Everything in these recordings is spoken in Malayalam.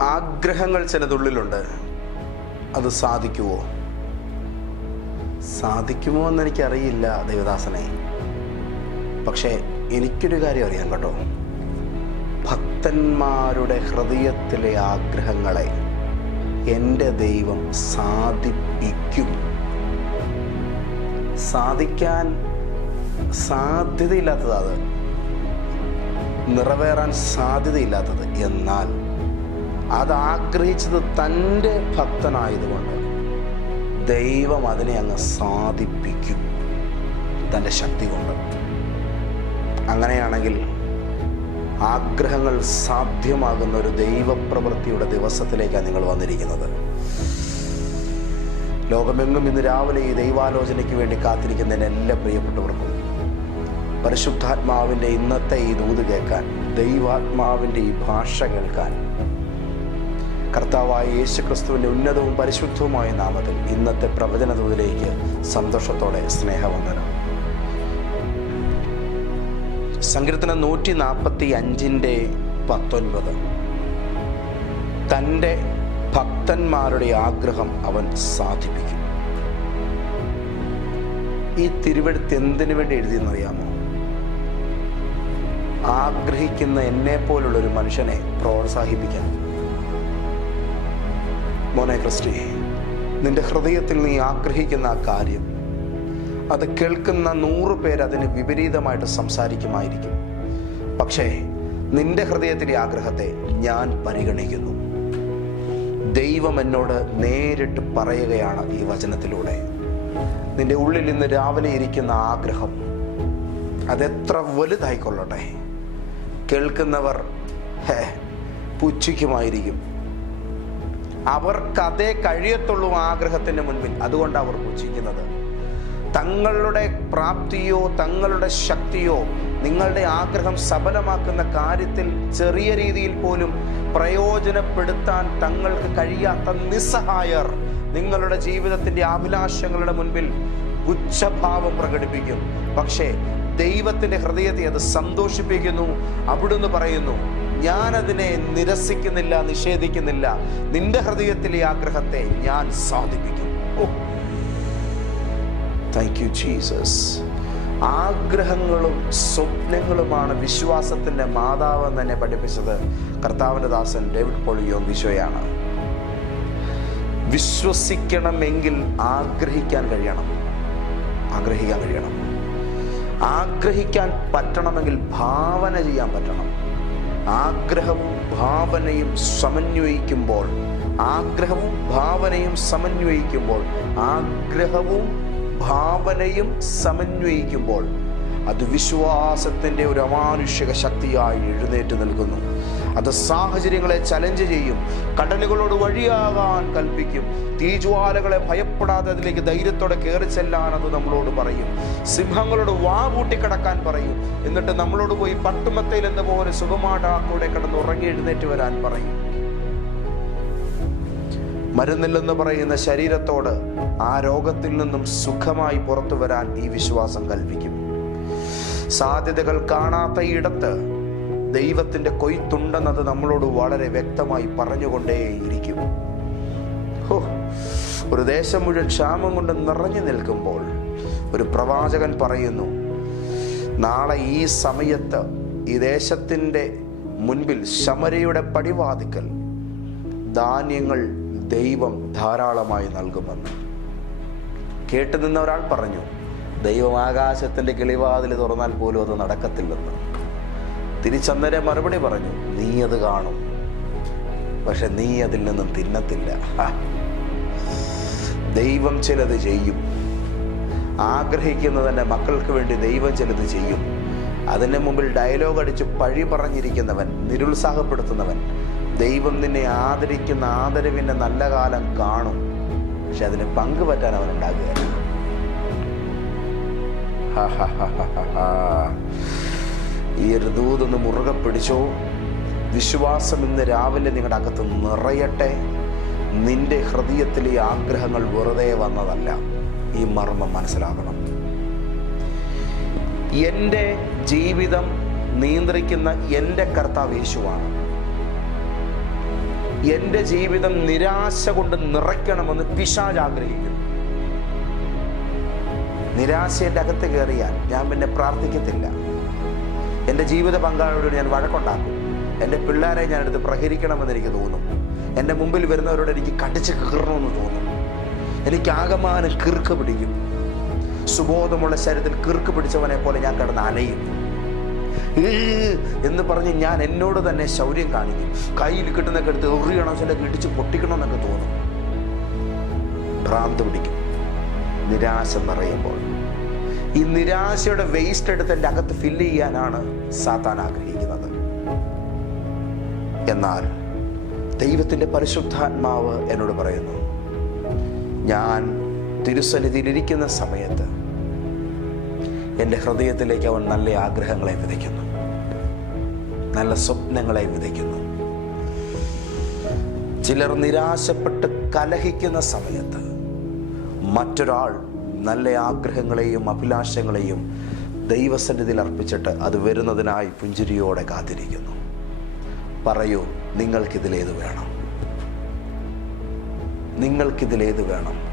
ആഗ്രഹങ്ങൾ ചിലതുള്ളിലുണ്ട്. അത് സാധിക്കുമോ സാധിക്കുമോ എന്ന് എനിക്കറിയില്ല ദേവദാസനെ. പക്ഷേ എനിക്കൊരു കാര്യം അറിയാം കേട്ടോ. ഭക്തന്മാരുടെ ഹൃദയത്തിലെ ആഗ്രഹങ്ങളെ എന്റെ ദൈവം സാധിപ്പിക്കും. സാധിക്കാൻ സാധ്യതയില്ലാത്തത് അത്. നിറവേറാൻ സാധ്യതയില്ലാത്തത് എന്നാൽ അത് ആഗ്രഹിച്ചത് തന്റെ ഭക്തനായതുകൊണ്ട് ദൈവം അതിനെ അങ്ങ് സാധിപ്പിക്കും. തന്റെ ശക്തി കൊണ്ട്. അങ്ങനെയാണെങ്കിൽ ആഗ്രഹങ്ങൾ സാധ്യമാകുന്ന ഒരു ദൈവപ്രവൃത്തിയുടെ ദിവസത്തിലേക്കാണ് നിങ്ങൾ വന്നിരിക്കുന്നത്. ലോകമെങ്ങും ഇന്ന് രാവിലെ ഈ ദൈവാലോചനയ്ക്ക് വേണ്ടി കാത്തിരിക്കുന്നതിന് എല്ലാ പ്രിയപ്പെട്ടവർക്കും പരിശുദ്ധാത്മാവിന്റെ ഇന്നത്തെ ഈ ദൂത് കേൾക്കാൻ ദൈവാത്മാവിന്റെ ഈ ഭാഷ കേൾക്കാൻ കർത്താവായ യേശു ക്രിസ്തുവിന്റെ ഉന്നതവും പരിശുദ്ധവുമായ നാമത്തിൽ ഇന്നത്തെ പ്രവചന ദൂതിലേക്ക് സന്തോഷത്തോടെ സ്നേഹവന്ദനം. സങ്കീർത്തനം നൂറ്റി നാൽപ്പത്തി അഞ്ചിന്റെ പത്തൊൻപത്. തന്റെ ഭക്തന്മാരുടെ ആഗ്രഹം അവൻ സാധിപ്പിക്കും. ഈ തിരുവെടുത്ത് എന്തിനു വേണ്ടി എഴുതിയെന്നറിയാമോ? ആഗ്രഹിക്കുന്ന എന്നെ പോലുള്ള ഒരു മനുഷ്യനെ പ്രോത്സാഹിപ്പിക്കാൻ. മോനെ ക്രിസ്റ്റി നിന്റെ ഹൃദയത്തിൽ നീ ആഗ്രഹിക്കുന്ന ആ കാര്യം അത് കേൾക്കുന്ന നൂറ് പേര് അതിന് വിപരീതമായിട്ട് സംസാരിക്കുമായിരിക്കും. പക്ഷേ നിന്റെ ഹൃദയത്തിലെ ആഗ്രഹത്തെ ഞാൻ പരിഗണിക്കുന്നു. ദൈവം എന്നോട് നേരിട്ട് പറയുകയാണ് ഈ വചനത്തിലൂടെ. നിന്റെ ഉള്ളിൽ ഇന്ന് രാവിലെ ഇരിക്കുന്ന ആഗ്രഹം അതെത്ര വലുതായിക്കൊള്ളട്ടെ. കേൾക്കുന്നവർ പുച്ഛിക്കുമായിരിക്കും. അവർക്ക് അതേ കഴിയത്തുള്ളൂ ആഗ്രഹത്തിന്റെ മുൻപിൽ. അതുകൊണ്ട് അവർ പൂജിക്കുന്നത്. തങ്ങളുടെ പ്രാപ്തിയോ തങ്ങളുടെ ശക്തിയോ നിങ്ങളുടെ ആഗ്രഹം സഫലമാക്കുന്ന കാര്യത്തിൽ ചെറിയ രീതിയിൽ പോലും പ്രയോജനപ്പെടുത്താൻ തങ്ങൾക്ക് കഴിയാത്ത നിസ്സഹായർ നിങ്ങളുടെ ജീവിതത്തിന്റെ അഭിലാഷങ്ങളുടെ മുൻപിൽ പുച്ഛഭാവം പ്രകടിപ്പിക്കും. പക്ഷേ ദൈവത്തിന്റെ ഹൃദയത്തെ അത് സന്തോഷിപ്പിക്കുന്നു അവിടുന്ന് പറയുന്നു ഞാനതിനെ നിരസിക്കുന്നില്ല നിഷേധിക്കുന്നില്ല. നിന്റെ ഹൃദയത്തിലെ ആഗ്രഹത്തെ ഞാൻ സാധിപ്പിക്കും താങ്ക് യു ജീസസ് ആഗ്രഹങ്ങളും സ്വപ്നങ്ങളുമാണ് വിശ്വാസത്തിന്റെ മാതാവ് തന്നെ പഠിപ്പിച്ചത് കർത്താവിന്റെ ദാസൻ ഡേവിഡ് പോളിയോ വിശോയാണ് വിശ്വസിക്കണമെങ്കിൽ ആഗ്രഹിക്കാൻ കഴിയണം. ആഗ്രഹിക്കാൻ കഴിയണം. ആഗ്രഹിക്കാൻ പറ്റണമെങ്കിൽ ഭാവന ചെയ്യാൻ പറ്റണം. ആഗ്രഹവും ഭാവനയും സമന്വയിക്കുമ്പോൾ ആഗ്രഹവും ഭാവനയും സമന്വയിക്കുമ്പോൾ ആഗ്രഹവും ഭാവനയും സമന്വയിക്കുമ്പോൾ അത് വിശ്വാസത്തിന്റെ ഒരു അമാനുഷിക ശക്തിയായി എഴുന്നേറ്റ് നിൽക്കുന്നു. അത് സാഹചര്യങ്ങളെ ചലഞ്ച് ചെയ്യും. കടലുകളോട് വഴിയാകാൻ കൽപ്പിക്കും. തീജ്വാലകളെ ഭയപ്പെടാതെ അതിലേക്ക് ധൈര്യത്തോടെ കയറി ചെല്ലാൻ അത് നമ്മളോട് പറയും. സിംഹങ്ങളോട് വാ കൂട്ടിക്കിടക്കാൻ പറയും. എന്നിട്ട് നമ്മളോട് പോയി പട്ടുമത്തയിൽ എന്ന പോലെ സുഖമാടാക്കൂടെ കിടന്ന് ഉറങ്ങി എഴുന്നേറ്റ് വരാൻ പറയും. മരുന്നില്ലെന്ന് പറയുന്ന ശരീരത്തോട് ആ രോഗത്തിൽ നിന്നും സുഖമായി പുറത്തു വരാൻ ഈ വിശ്വാസം കൽപ്പിക്കും. സാധ്യതകൾ കാണാത്ത ഇടത്ത് ദൈവത്തിന്റെ കൊയ്ത്തുണ്ടെന്നത് നമ്മളോട് വളരെ വ്യക്തമായി പറഞ്ഞുകൊണ്ടേയിരിക്കും ഹോ ഒരു ദേശം മുഴുവൻ ക്ഷാമം കൊണ്ട് നിറഞ്ഞു നിൽക്കുമ്പോൾ ഒരു പ്രവാചകൻ പറയുന്നു നാളെ ഈ സമയത്ത് ഈ ദേശത്തിന്റെ മുൻപിൽ ശമരയുടെ പടിവാതിക്കൽ ധാന്യങ്ങൾ ദൈവം ധാരാളമായി നൽകുമെന്ന്. കേട്ടു നിന്ന ഒരാൾ പറഞ്ഞു ദൈവം ആകാശത്തിന്റെ കിളിവാതിൽ തുറന്നാൽ പോലും അത് നടക്കത്തില്ലെന്ന്. തിരിച്ചന്നേരെ മറുപടി പറഞ്ഞു നീ അത് കാണും. പക്ഷെ നീ അതിൽ നിന്നും തിന്നത്തില്ല. ദൈവം ചിലത് ചെയ്യും. ആഗ്രഹിക്കുന്ന തന്നെ മക്കൾക്ക് വേണ്ടി ദൈവം ചിലത് ചെയ്യും. അതിന് മുമ്പിൽ ഡയലോഗ് അടിച്ച് പഴി പറഞ്ഞിരിക്കുന്നവൻ നിരുത്സാഹപ്പെടുത്തുന്നവൻ ദൈവം നിന്നെ ആദരിക്കുന്ന ആദരവിന്റെ നല്ല കാലം കാണും. പക്ഷെ അതിന് പങ്കുപറ്റാൻ അവൻ ഉണ്ടാകുകയല്ല. ഹ, ഹ, ഹ, ഹ, ഹ. ഈ ഒരു ദൂതൊന്ന് മുറുകെ പിടിച്ചോ. വിശ്വാസം ഇന്ന് രാവിലെ നിങ്ങളുടെ അകത്ത് നിറയട്ടെ. നിന്റെ ഹൃദയത്തിലെ ആഗ്രഹങ്ങൾ വെറുതെ വന്നതല്ല. ഈ മർമ്മം മനസ്സിലാക്കണം. എന്റെ ജീവിതം നിയന്ത്രിക്കുന്ന എന്റെ കർത്താവ് യേശുവാണ്. എന്റെ ജീവിതം നിരാശ കൊണ്ട് നിറയ്ക്കണമെന്ന് പിശാജ് ആഗ്രഹിക്കുന്നു. നിരാശ എന്റെ അകത്ത് കയറിയാൽ ഞാൻ പിന്നെ പ്രാർത്ഥിക്കത്തില്ല. എന്റെ ജീവിത പങ്കാളിയോട് ഞാൻ വഴക്കുണ്ടാക്കും. എന്റെ പിള്ളേരെ ഞാൻ എടുത്ത് പ്രഹരിക്കണമെന്ന് എനിക്ക് തോന്നും. എന്റെ മുമ്പിൽ വരുന്നവരോട് എനിക്ക് കടിച്ചു കീറണമെന്ന് തോന്നും. എനിക്ക് ആകമാനം കിറുക്ക് പിടിക്കും. സുബോധമുള്ള ശരീരത്തിൽ കീർക്ക് പിടിച്ചവനെ പോലെ ഞാൻ കിടന്ന് അലയും എന്ന് പറഞ്ഞ് ഞാൻ എന്നോട് തന്നെ ശൗര്യം കാണിക്കും. കയ്യിൽ കിട്ടുന്നൊക്കെ എടുത്ത് എറിയണം ചില ഇടിച്ച് പൊട്ടിക്കണമെന്നൊക്കെ തോന്നും. ഭ്രാന്ത് പിടിക്കും. നിരാശ നിറയുമ്പോൾ. ഈ നിരാശയുടെ വേസ്റ്റ് എടുത്ത് എന്റെ അകത്ത് ഫില്ല് ചെയ്യാനാണ് സാത്താൻ ആഗ്രഹിക്കുന്നത്. എന്നാൽ ദൈവത്തിന്റെ പരിശുദ്ധാത്മാവ് എന്നോട് പറയുന്നു ഞാൻ തിരുസന്നിധിയിലിരിക്കുന്ന സമയത്ത് എന്റെ ഹൃദയത്തിലേക്ക് അവൻ നല്ല ആഗ്രഹങ്ങളെ വിതയ്ക്കുന്നു. നല്ല സ്വപ്നങ്ങളെ വിതയ്ക്കുന്നു. ചിലർ നിരാശപ്പെട്ട് കലഹിക്കുന്ന സമയത്ത് മറ്റൊരാൾ നല്ല ആഗ്രഹങ്ങളെയും അഭിലാഷങ്ങളെയും ദൈവസന്നിധിയിൽ അർപ്പിച്ചിട്ട് അത് വരുന്നതിനായി പുഞ്ചിരിയോടെ കാത്തിരിക്കുന്നു. പറയൂ നിങ്ങൾക്കിതിലേത് വേണം? നിങ്ങൾക്കിതിലേത് വേണം?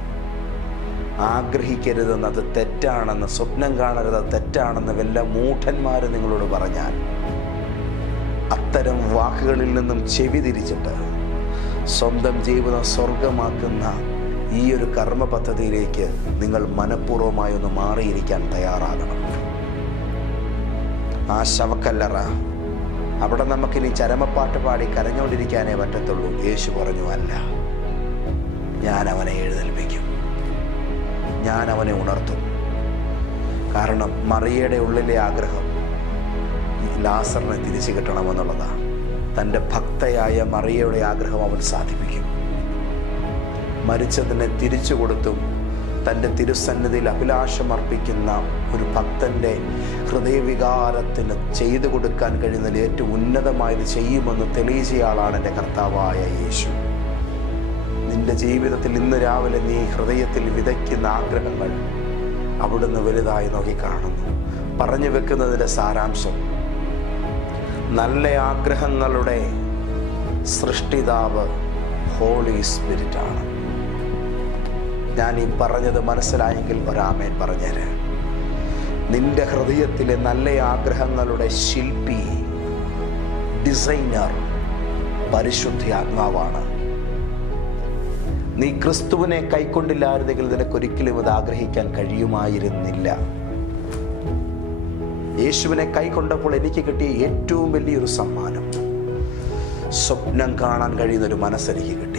ആഗ്രഹിക്കരുതെന്ന് അത് തെറ്റാണെന്ന് സ്വപ്നം കാണരുത് തെറ്റാണെന്ന് വല്ല മൂഢന്മാർ നിങ്ങളോട് പറഞ്ഞാൽ അത്തരം വാക്കുകളിൽ നിന്നും ചെവി തിരിച്ചിട്ട് സ്വന്തം ജീവിതം സ്വർഗമാക്കുന്ന ഈ ഒരു കർമ്മ പദ്ധതിയിലേക്ക് നിങ്ങൾ മനഃപൂർവമായി ഒന്ന് മാറിയിരിക്കാൻ തയ്യാറാകണം. ആ ശവക്കല്ലറ അവിടെ നമുക്കിനി ചരമപ്പാട്ട് പാടി കരഞ്ഞുകൊണ്ടിരിക്കാനേ പറ്റത്തുള്ളൂ. യേശു പറഞ്ഞു അല്ല ഞാൻ അവനെ എഴുന്നേൽപ്പിക്കും. ഞാൻ അവനെ ഉണർത്തും. കാരണം മറിയയുടെ ഉള്ളിലെ ആഗ്രഹം ലാസറിനെ തിരിച്ചു കിട്ടണമെന്നുള്ളതാണ്. തന്റെ ഭക്തയായ മറിയയുടെ ആഗ്രഹം അവൻ സാധിപ്പിക്കും. മരിച്ചതിനെ തിരിച്ചു കൊടുത്തും തന്റെ തിരുസന്നിധിയിൽ അഭിലാഷം അർപ്പിക്കുന്ന ഒരു ഭക്തന്റെ ഹൃദയവികാരത്തിന് ചെയ്തു കൊടുക്കാൻ കഴിയുന്നതിൽ ഏറ്റവും ഉന്നതമായത് ചെയ്യുമെന്ന് തെളിയിച്ചയാളാണ് എന്റെ കർത്താവായ യേശു. നിന്റെ ജീവിതത്തിൽ ഇന്ന് രാവിലെ നീ ഹൃദയത്തിൽ വിതയ്ക്കുന്ന ആഗ്രഹങ്ങൾ അവിടുന്ന് വലുതായി നോക്കി കാണുന്നു പറഞ്ഞു വെക്കുന്നതിന്റെ സാരാംശം നല്ല ആഗ്രഹങ്ങളുടെ സൃഷ്ടിതാവ് ഹോളി സ്പിരിറ്റാണ്. ഞാൻ ഈ പറഞ്ഞത് മനസ്സിലായെങ്കിൽ ഒരാമേൻ പറഞ്ഞേര്. നിന്റെ ഹൃദയത്തിലെ നല്ല ആഗ്രഹങ്ങളുടെ ശില്പി ഡിസൈനർ പരിശുദ്ധി ആത്മാവാണ്. നീ ക്രിസ്തുവിനെ കൈക്കൊണ്ടില്ലായിരുന്നെങ്കിൽ നിനക്കൊരിക്കലും ഇത് ആഗ്രഹിക്കാൻ കഴിയുമായിരുന്നില്ല. യേശുവിനെ കൈക്കൊണ്ടപ്പോൾ എനിക്ക് കിട്ടിയ ഏറ്റവും വലിയൊരു സമ്മാനം. സ്വപ്നം കാണാൻ കഴിയുന്ന ഒരു മനസ്സെനിക്ക് കിട്ടി.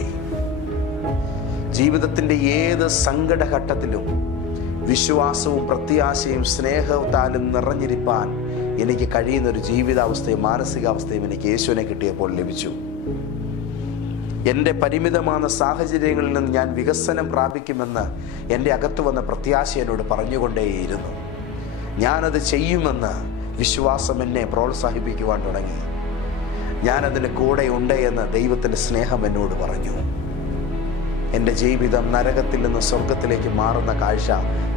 ജീവിതത്തിന്റെ ഏത് സങ്കടഘട്ടത്തിലും വിശ്വാസവും പ്രത്യാശയും സ്നേഹത്താലും നിറഞ്ഞിരിപ്പാൻ എനിക്ക് കഴിയുന്ന ഒരു ജീവിതാവസ്ഥയും മാനസികാവസ്ഥയും എനിക്ക് യേശുവിനെ കിട്ടിയപ്പോൾ ലഭിച്ചു. എന്റെ പരിമിതമായ സാഹചര്യങ്ങളിൽ നിന്ന് ഞാൻ വികസനം പ്രാപിക്കുമെന്ന് എന്റെ അകത്ത് വന്ന പ്രത്യാശ എന്നോട് പറഞ്ഞുകൊണ്ടേയിരുന്നു. ഞാനത് ചെയ്യുമെന്ന് വിശ്വാസം എന്നെ പ്രോത്സാഹിപ്പിക്കുവാൻ തുടങ്ങി. ഞാനതിന് കൂടെ ഉണ്ട് എന്ന് ദൈവത്തിന്റെ സ്നേഹം എന്നോട് പറഞ്ഞു. എന്റെ ജീവിതം നരകത്തിൽ നിന്ന് സ്വർഗത്തിലേക്ക് മാറുന്ന കാഴ്ച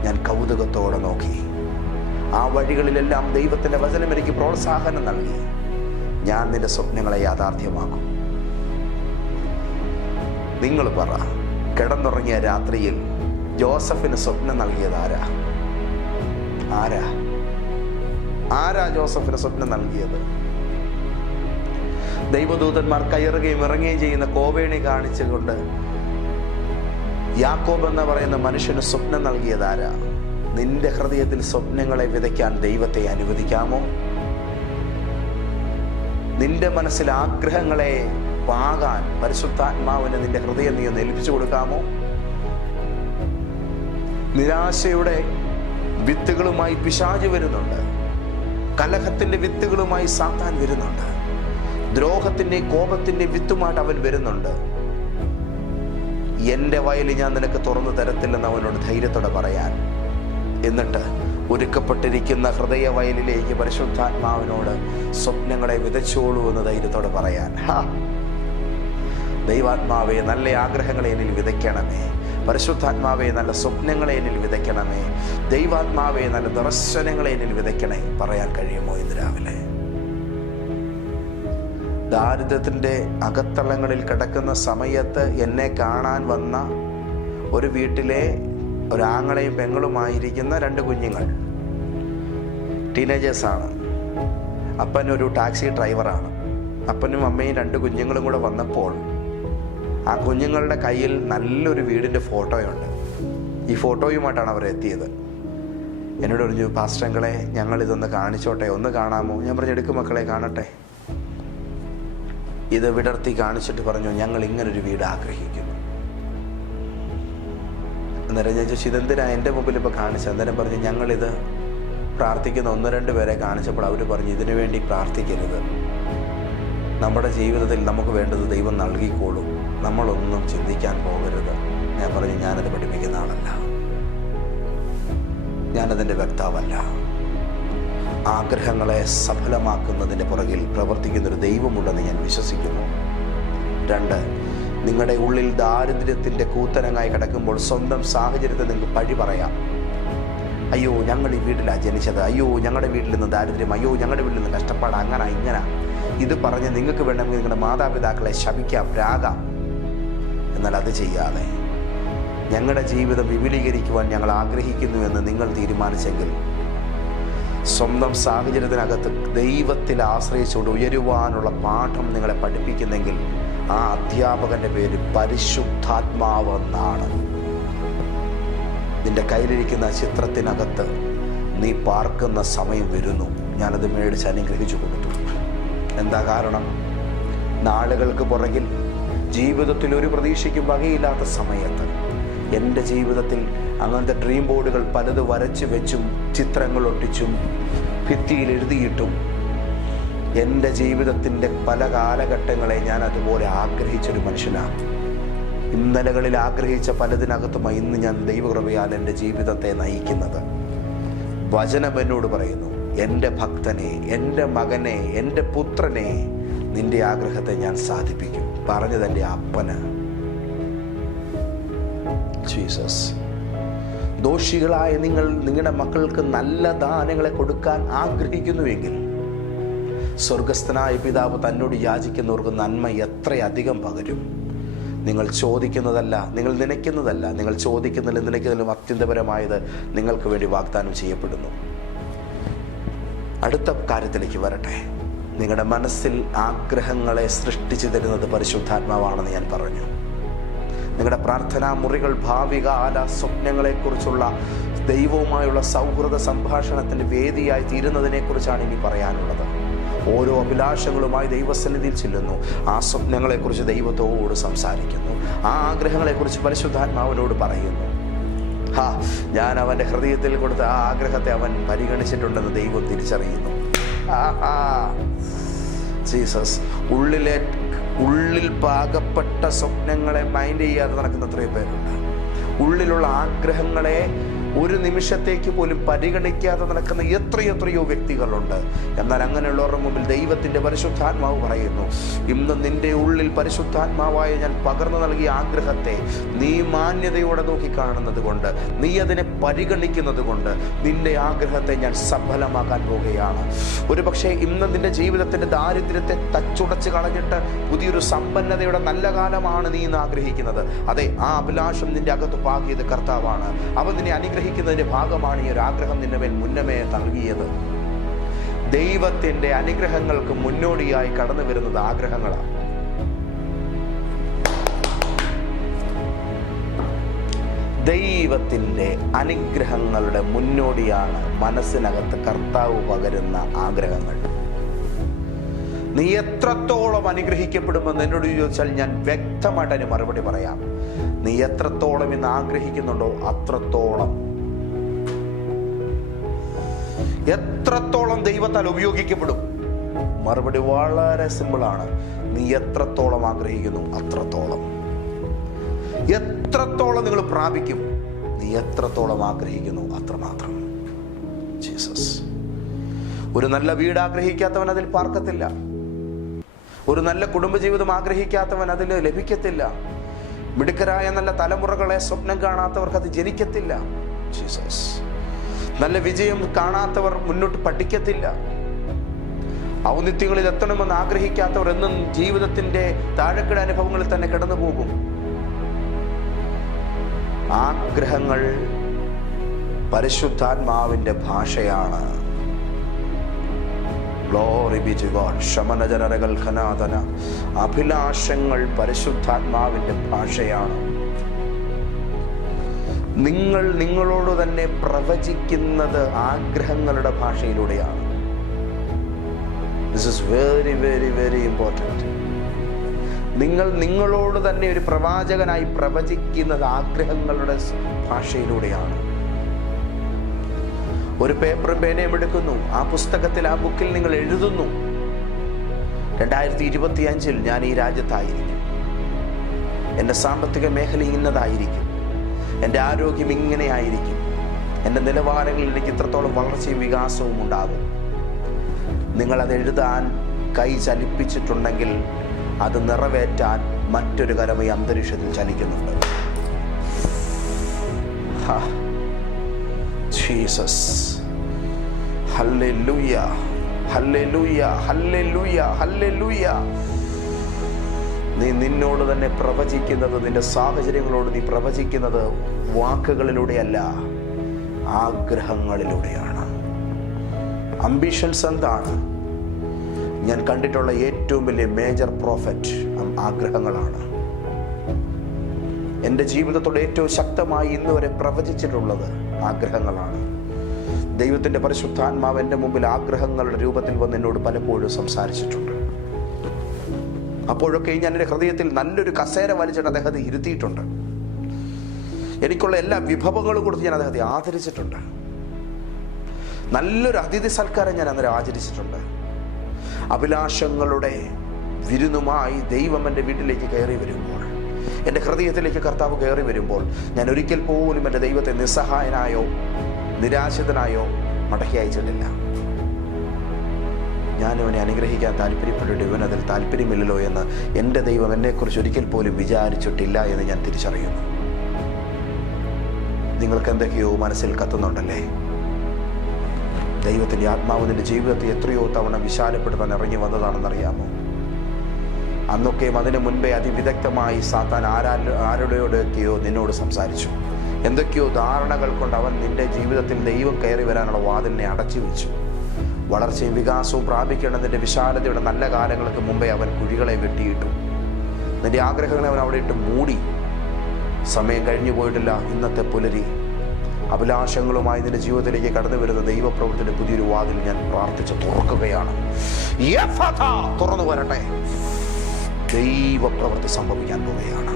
ഞാൻ കൗതുകത്തോടെ നോക്കി. ആ വഴികളിലെല്ലാം ദൈവത്തിന്റെ വചനം എനിക്ക് പ്രോത്സാഹനം നൽകി. ഞാൻ നിന്റെ സ്വപ്നങ്ങളെ യാഥാർത്ഥ്യമാക്കും. നിങ്ങൾ പറ കിടന്നുറങ്ങിയ രാത്രിയിൽ ജോസഫിന് സ്വപ്നം നൽകിയത് ആരാ? ആരാ? ആരാ ജോസഫിന് സ്വപ്നം നൽകിയത്? ദൈവദൂതന്മാർ കയറുകയും ഇറങ്ങുകയും ചെയ്യുന്ന കോവേണി കാണിച്ചുകൊണ്ട് യാക്കോബ് എന്ന് പറയുന്ന മനുഷ്യന് സ്വപ്നം നൽകിയതാരാ? നിന്റെ ഹൃദയത്തിൽ സ്വപ്നങ്ങളെ വിതയ്ക്കാൻ ദൈവത്തെ അനുവദിക്കാമോ? നിന്റെ മനസ്സിൽ ആഗ്രഹങ്ങളെ പാകാൻ പരിശുദ്ധാത്മാവിന് നിന്റെ ഹൃദയം നീ ഒന്ന് ഏൽപ്പിച്ചു കൊടുക്കാമോ? നിരാശയുടെ വിത്തുകളുമായി പിശാജ് വരുന്നുണ്ട്. കലഹത്തിന്റെ വിത്തുകളുമായി സാത്താൻ വരുന്നുണ്ട്. ദ്രോഹത്തിന്റെ കോപത്തിന്റെ വിത്തുമായിട്ട് അവൻ വരുന്നുണ്ട്. എന്റെ വയലിൽ ഞാൻ നിനക്ക് തുറന്നു തരത്തില്ലെന്ന് അവനോട് ധൈര്യത്തോടെ പറയാൻ. എന്നിട്ട് ഒരുക്കപ്പെട്ടിരിക്കുന്ന ഹൃദയ വയലിലേക്ക് പരിശുദ്ധാത്മാവിനോട് സ്വപ്നങ്ങളെ വിതച്ചോളൂ എന്ന് ധൈര്യത്തോടെ പറയാൻ. ദൈവാത്മാവെ നല്ല ആഗ്രഹങ്ങളെ എന്നിൽ വിതയ്ക്കണമേ. പരിശുദ്ധാത്മാവെ നല്ല സ്വപ്നങ്ങളെ എന്നിൽ വിതയ്ക്കണമേ. ദൈവാത്മാവെ നല്ല ദർശനങ്ങളെ എന്നിൽ വിതയ്ക്കണേ. പറയാൻ കഴിയുമോ ഇന്ന് രാവിലെ? ദാരിദ്ര്യത്തിന്റെ അകത്തളങ്ങളിൽ കിടക്കുന്ന സമയത്ത് എന്നെ കാണാൻ വന്ന ഒരു വീട്ടിലെ ഒരാങ്ങളെയും പെങ്ങളുമായിരിക്കുന്ന രണ്ട് കുഞ്ഞുങ്ങൾ. ടീനേജേഴ്സാണ് അപ്പൻ ഒരു ടാക്സി ഡ്രൈവറാണ്. അപ്പനും അമ്മയും രണ്ട് കുഞ്ഞുങ്ങളും കൂടെ വന്നപ്പോൾ ആ കുഞ്ഞുങ്ങളുടെ കയ്യിൽ നല്ലൊരു വീടിന്റെ ഫോട്ടോയുണ്ട്. ഈ ഫോട്ടോയുമായിട്ടാണ് അവർ എത്തിയത്. എന്നോട് പറഞ്ഞു പാസ്റ്റങ്ങളെ ഞങ്ങളിതൊന്ന് കാണിച്ചോട്ടെ? ഒന്ന് കാണാമോ? ഞാൻ പറഞ്ഞു എടുക്കും മക്കളെ കാണട്ടെ. ഇത് വിടർത്തി കാണിച്ചിട്ട് പറഞ്ഞു ഞങ്ങൾ ഇങ്ങനൊരു വീട് ആഗ്രഹിക്കുന്നു. അന്നേരം ഞാൻ ചോദിച്ചു ഇതെന്തിനാ എന്റെ മുമ്പിൽ ഇപ്പോൾ കാണിച്ചു അന്നേരം പറഞ്ഞു ഞങ്ങളിത് പ്രാർത്ഥിക്കുന്ന ഒന്ന് രണ്ട് പേരെ കാണിച്ചപ്പോൾ അവർ പറഞ്ഞു ഇതിനു വേണ്ടി പ്രാർത്ഥിക്കരുത്. നമ്മുടെ ജീവിതത്തിൽ നമുക്ക് വേണ്ടത് ദൈവം നൽകിക്കോളും. നമ്മളൊന്നും ചിന്തിക്കാൻ പോകരുത്. ഞാൻ പറഞ്ഞു ഞാനത് പഠിപ്പിക്കുന്ന ആളല്ല. ഞാനതിന്റെ വ്യക്താവല്ല ആഗ്രഹങ്ങളെ സഫലമാക്കുന്നതിന്റെ പുറകിൽ പ്രവർത്തിക്കുന്നൊരു ദൈവമുണ്ടെന്ന് ഞാൻ വിശ്വസിക്കുന്നു. രണ്ട് നിങ്ങളുടെ ഉള്ളിൽ ദാരിദ്ര്യത്തിന്റെ കൂത്തരങ്ങായി കിടക്കുമ്പോൾ സ്വന്തം സാഹചര്യത്തെ നിങ്ങൾക്ക് പഴി പറയാം. അയ്യോ ഞങ്ങൾ ഈ വീട്ടിലാണ് ജനിച്ചത്. അയ്യോ ഞങ്ങളുടെ വീട്ടിൽ നിന്ന് ദാരിദ്ര്യം. അയ്യോ ഞങ്ങളുടെ വീട്ടിൽ നിന്ന് കഷ്ടപ്പാട്. അങ്ങനെ ഇങ്ങനെ. ഇത് പറഞ്ഞ് നിങ്ങൾക്ക് വേണമെങ്കിൽ നിങ്ങളുടെ മാതാപിതാക്കളെ ശപിക്കാം രാഗാം. എന്നാൽ അത് ചെയ്യാതെ ഞങ്ങളുടെ ജീവിതം വിപുലീകരിക്കുവാൻ ഞങ്ങൾ ആഗ്രഹിക്കുന്നു എന്ന് നിങ്ങൾ തീരുമാനിച്ചെങ്കിൽ സ്വന്തം സാഹചര്യത്തിനകത്ത് ദൈവത്തിൽ ആശ്രയിച്ചുകൊണ്ട് ഉയരുവാനുള്ള പാഠം നിങ്ങളെ പഠിപ്പിക്കുന്നെങ്കിൽ ആ അധ്യാപകന്റെ പേര് പരിശുദ്ധാത്മാവ് എന്നാണ്. നിന്റെ കയ്യിലിരിക്കുന്ന ചിത്രത്തിനകത്ത് നീ പാർക്കുന്ന സമയം വരുന്നു. ഞാനത് മേടിച്ച് അനുഗ്രഹിച്ചു കൊടുത്തു. എന്താ കാരണം? നാളുകൾക്ക് പുറകിൽ ജീവിതത്തിൽ ഒരു പ്രതീക്ഷയ്ക്കും വകയില്ലാത്ത സമയത്ത് എന്റെ ജീവിതത്തിൽ അങ്ങനത്തെ ഡ്രീം ബോർഡുകൾ പലത് വരച്ച് വെച്ചും ചിത്രങ്ങൾ ഒട്ടിച്ചും ഭിത്തിയിൽ എഴുതിയിട്ടും എന്റെ ജീവിതത്തിന്റെ പല കാലഘട്ടങ്ങളെ ഞാൻ അതുപോലെ ആഗ്രഹിച്ചൊരു മനുഷ്യനാണ്. ഇന്നലകളിൽ ആഗ്രഹിച്ച പലതിനകത്തുമായി ഇന്ന് ഞാൻ ദൈവകൃപയാൽ എന്റെ ജീവിതത്തെ നയിക്കുന്നത്. വചനം എന്നോട് പറയുന്നു എന്റെ ഭക്തനെ എന്റെ മകനെ എന്റെ പുത്രനെ നിന്റെ ആഗ്രഹത്തെ ഞാൻ സാധിപ്പിക്കും. പറഞ്ഞതെന്റെ അപ്പനാണ്. അപ്പന് ജീസസ് ദോഷികളായ നിങ്ങൾ നിങ്ങളുടെ മക്കൾക്ക് നല്ല ദാനങ്ങളെ കൊടുക്കാൻ ആഗ്രഹിക്കുന്നുവെങ്കിൽ സ്വർഗസ്ഥനായ പിതാവ് തന്നോട് യാചിക്കുന്നവർക്ക് നന്മ എത്രയധികം പകരും. നിങ്ങൾ ചോദിക്കുന്നതല്ല നിങ്ങൾ നനയ്ക്കുന്നതല്ല നിങ്ങൾ ചോദിക്കുന്നതിലും നനയ്ക്കുന്നതിലും അത്യന്തപരമായത് നിങ്ങൾക്ക് വേണ്ടി വാഗ്ദാനം ചെയ്യപ്പെടുന്നു. അടുത്ത കാര്യത്തിലേക്ക് വരട്ടെ. നിങ്ങളുടെ മനസ്സിൽ ആഗ്രഹങ്ങളെ സൃഷ്ടിച്ചു തരുന്നത് പരിശുദ്ധാത്മാവാണെന്ന് ഞാൻ പറഞ്ഞു. നിങ്ങളുടെ പ്രാർത്ഥനാ മുറികൾ ഭാവികാല സ്വപ്നങ്ങളെക്കുറിച്ചുള്ള ദൈവവുമായുള്ള സൗഹൃദ സംഭാഷണത്തിന്റെ വേദിയായി തീരുന്നതിനെക്കുറിച്ചാണ് ഇനി പറയാനുള്ളത്. ഓരോ അഭിലാഷങ്ങളുമായി ദൈവസന്നിധിയിൽ ചെല്ലുന്നു. ആ സ്വപ്നങ്ങളെക്കുറിച്ച് ദൈവത്തോട് സംസാരിക്കുന്നു. ആ ആഗ്രഹങ്ങളെക്കുറിച്ച് പരിശുദ്ധാത്മാവിനോട് പറയുന്നു. ഹാ ഞാൻ അവന്റെ ഹൃദയത്തിൽ കൊടുത്ത ആ ആഗ്രഹത്തെ അവൻ പരിഗണിച്ചിട്ടുണ്ടെന്ന് ദൈവം തിരിച്ചറിയുന്നു. ജീസസ് ഉള്ളിലെ ഉള്ളിൽ പാകപ്പെട്ട സ്വപ്നങ്ങളെ മൈൻഡ് ചെയ്യാതെ നടക്കുന്ന എത്രയോ പേരുണ്ട്. ഉള്ളിലുള്ള ആഗ്രഹങ്ങളെ ഒരു നിമിഷത്തേക്ക് പോലും പരിഗണിക്കാതെ നടക്കുന്ന എത്രയെത്രയോ വ്യക്തികളുണ്ട്. എന്നാൽ അങ്ങനെയുള്ളവരുടെ മുമ്പിൽ ദൈവത്തിന്റെ പരിശുദ്ധാത്മാവ് പറയുന്നു ഇന്ന് നിന്റെ ഉള്ളിൽ പരിശുദ്ധാത്മാവായ ഞാൻ പകർന്നു നൽകിയ ആഗ്രഹത്തെ നീ മാന്യതയോടെ നോക്കിക്കാണുന്നത് കൊണ്ട് നീ അതിനെ പരിഗണിക്കുന്നത് കൊണ്ട് നിന്റെ ആഗ്രഹത്തെ ഞാൻ സഫലമാക്കാൻ പോവുകയാണ്. ഒരു പക്ഷേ ഇന്ന് നിന്റെ ജീവിതത്തിന്റെ ദാരിദ്ര്യത്തെ തച്ചുടച്ച് കളഞ്ഞിട്ട് പുതിയൊരു സമ്പന്നതയുടെ നല്ല കാലമാണ് നീ ഇന്ന് ആഗ്രഹിക്കുന്നത്. അതെ ആ അഭിലാഷം നിന്റെ അകത്ത് പാകിയത് കർത്താവാണ്. അവൻ നിന്നെ അനുഗ്രഹിക്കുന്നതിന്റെ ഭാഗമാണ് ഈ ഒരു ആഗ്രഹം നിന്നെ മേൽ മുന്നമേ നൽകിയത് ദൈവത്തിന്റെ അനുഗ്രഹങ്ങൾക്ക് മുന്നോടിയായി കടന്നു വരുന്നത് ആഗ്രഹങ്ങളാണ്. ദൈവത്തിന്റെ അനുഗ്രഹങ്ങളുടെ മുന്നോടിയാണ് മനസ്സിനകത്ത് കർത്താവ് പകരുന്ന ആഗ്രഹങ്ങൾ. നീ എത്രത്തോളം അനുഗ്രഹിക്കപ്പെടുമെന്ന് എന്നോട് ചോദിച്ചാൽ ഞാൻ വ്യക്തമായിട്ട് അതിന് മറുപടി പറയാം. നീ എത്രത്തോളം ഇന്ന് ആഗ്രഹിക്കുന്നുണ്ടോ അത്രത്തോളം എത്രത്തോളം ദൈവത്താൽ ഉപയോഗിക്കപ്പെടും? മറുപടി വളരെ സിമ്പിളാണ്. നീ എത്രത്തോളം ആഗ്രഹിക്കുന്നു അത്രത്തോളം. എത്രത്തോളം നിങ്ങൾ പ്രാപിക്കും നീ എത്രത്തോളം ആഗ്രഹിക്കുന്നു അത്രമാത്രം ജീസസ്. ഒരു നല്ല വീട് ആഗ്രഹിക്കാത്തവൻ അതിൽ പാർക്കത്തില്ല. ഒരു നല്ല കുടുംബജീവിതം ആഗ്രഹിക്കാത്തവൻ അതിൽ ലഭിക്കത്തില്ല. മിടുക്കരായ നല്ല തലമുറകളെ സ്വപ്നം കാണാത്തവർക്ക് അത് ജനിക്കത്തില്ല. ജീസസ്. നല്ല വിജയം കാണാത്തവർ മുന്നോട്ട് പഠിക്കത്തില്ല. ഔന്നിത്യങ്ങളിൽ എത്തണമെന്ന് ആഗ്രഹിക്കാത്തവർ എന്നും ജീവിതത്തിന്റെ താഴെക്കിട അനുഭവങ്ങളിൽ തന്നെ കിടന്നു പോകും. ആഗ്രഹങ്ങൾ പരിശുദ്ധാത്മാവിന്റെ ഭാഷയാണ്. അഭിലാഷങ്ങൾ ഭാഷയാണ്. നിങ്ങൾ നിങ്ങളോട് തന്നെ പ്രവചിക്കുന്നത് ആഗ്രഹങ്ങളുടെ ഭാഷയിലൂടെയാണ്. This is very very very important നിങ്ങൾ നിങ്ങളോട് തന്നെ ഒരു പ്രവാചകനായി പ്രവചിക്കുന്നത് ആഗ്രഹങ്ങളുടെ ഭാഷയിലൂടെയാണ്. ഒരു പേപ്പറും പേനയും എടുക്കുന്നു. ആ പുസ്തകത്തിൽ ആ ബുക്കിൽ നിങ്ങൾ എഴുതുന്നു. രണ്ടായിരത്തി ഇരുപത്തി അഞ്ചിൽ ഞാൻ ഈ രാജ്യത്തായിരിക്കും. എന്റെ സാമ്പത്തിക മേഖല ഇന്നതായിരിക്കും. എന്റെ ആരോഗ്യം ഇങ്ങനെ ആയിരിക്കും എന്റെ നിലവാരങ്ങളിൽ എനിക്ക് ഇത്രത്തോളം വളർച്ചയും വികാസവും ഉണ്ടാകും. നിങ്ങളത് എഴുതാൻ കൈ ചലിപ്പിച്ചിട്ടുണ്ടെങ്കിൽ അത് നിറവേറ്റാൻ മറ്റൊരു കരം ഈ അന്തരീക്ഷത്തിൽ ചലിക്കുന്നുണ്ട്. ഹാ. ലൂയ ഹല്ലേലൂയ. ഹല്ലേലൂയ. ഹല്ലേലൂയ. ഹല്ലേലൂയ. നീ നിന്നോട് തന്നെ പ്രവചിക്കുന്നത് നിന്റെ സാഹചര്യങ്ങളോട് നീ പ്രവചിക്കുന്നത് വാക്കുകളിലൂടെയല്ല ആഗ്രഹങ്ങളിലൂടെയാണ്. അംബിഷൻസ് എന്താണ്? ഞാൻ കണ്ടിട്ടുള്ള ഏറ്റവും വലിയ മേജർ പ്രോഫറ്റ് ആഗ്രഹങ്ങളാണ്. എന്റെ ജീവിതത്തോട് ഏറ്റവും ശക്തമായി ഇന്ന് വരെ പ്രവചിച്ചിട്ടുള്ളത് ആഗ്രഹങ്ങളാണ്. ദൈവത്തിന്റെ പരിശുദ്ധാത്മാവ് എന്റെ മുമ്പിൽ ആഗ്രഹങ്ങളുടെ രൂപത്തിൽ വന്ന് എന്നോട് പലപ്പോഴും സംസാരിച്ചിട്ടുണ്ട്. അപ്പോഴൊക്കെ ഞാൻ എന്റെ ഹൃദയത്തിൽ നല്ലൊരു കസേര വലിച്ചിട്ട് അദ്ദേഹത്തെ ഇരുത്തിയിട്ടുണ്ട്. എനിക്കുള്ള എല്ലാ വിഭവങ്ങളും കൊടുത്ത് ഞാൻ അദ്ദേഹത്തെ ആദരിച്ചിട്ടുണ്ട്. നല്ലൊരു അതിഥി സൽക്കാരം ഞാൻ അന്നേരം ആചരിച്ചിട്ടുണ്ട്. അഭിലാഷങ്ങളുടെ വിരുന്നുമായി ദൈവം എന്റെ വീട്ടിലേക്ക് കയറി വരുമ്പോൾ എന്റെ ഹൃദയത്തിലേക്ക് കർത്താവ് കയറി വരുമ്പോൾ ഞാൻ ഒരിക്കൽ പോലും എന്റെ ദൈവത്തെ നിസ്സഹായനായോ നിരാശിതനായോ മടക്കി അയച്ചിട്ടില്ല ഞാൻ ഇവനെ അനുഗ്രഹിക്കാൻ താല്പര്യപ്പെട്ടിട്ട് ഇവൻ അതിൽ താല്പര്യമില്ലല്ലോ എന്ന് എന്റെ ദൈവം എന്നെക്കുറിച്ച് ഒരിക്കൽ പോലും വിചാരിച്ചിട്ടില്ല എന്ന് ഞാൻ തിരിച്ചറിയുന്നു. നിങ്ങൾക്ക് എന്തൊക്കെയോ മനസ്സിൽ കത്തുന്നുണ്ടല്ലേ? ദൈവത്തിന്റെ ആത്മാവ് നിന്റെ ജീവിതത്തെ എത്രയോ തവണ വിശാലപ്പെടുത്താൻ ഇറങ്ങി വന്നതാണെന്നറിയാമോ? അന്നൊക്കെയും അതിനു മുൻപേ അതിവിദഗ്ധമായി സാത്താൻ ആരാ ആരുടെയോടൊക്കെയോ നിന്നോട് സംസാരിച്ചു. എന്തൊക്കെയോ ധാരണകൾ കൊണ്ട് അവൻ നിന്റെ ജീവിതത്തിൽ ദൈവം കയറി വരാനുള്ള വാതിലിനെ അടച്ചു വെച്ചു വളർച്ചയും വികാസവും പ്രാപിക്കേണ്ടതിന്റെ വിശാലതയുടെ നല്ല കാലങ്ങൾക്ക് മുമ്പേ അവൻ കുഴികളെ വെട്ടിയിട്ടു. നിന്റെ ആഗ്രഹങ്ങളെ അവൻ അവിടെ ഇട്ട് മൂടി. സമയം കഴിഞ്ഞു പോയിട്ടില്ല. ഇന്നത്തെ പുലരി. അഭിലാഷങ്ങളുമായി നിന്റെ ജീവിതത്തിലേക്ക് കടന്നു വരുന്ന ദൈവപ്രവൃത്തിയുടെ പുതിയൊരു വാതിൽ ഞാൻ പ്രാർത്ഥിച്ച് തുറക്കുകയാണ്. തുറന്നു വരട്ടെ. ദൈവപ്രവൃത്തി സംഭവിക്കാൻ പോവുകയാണ്.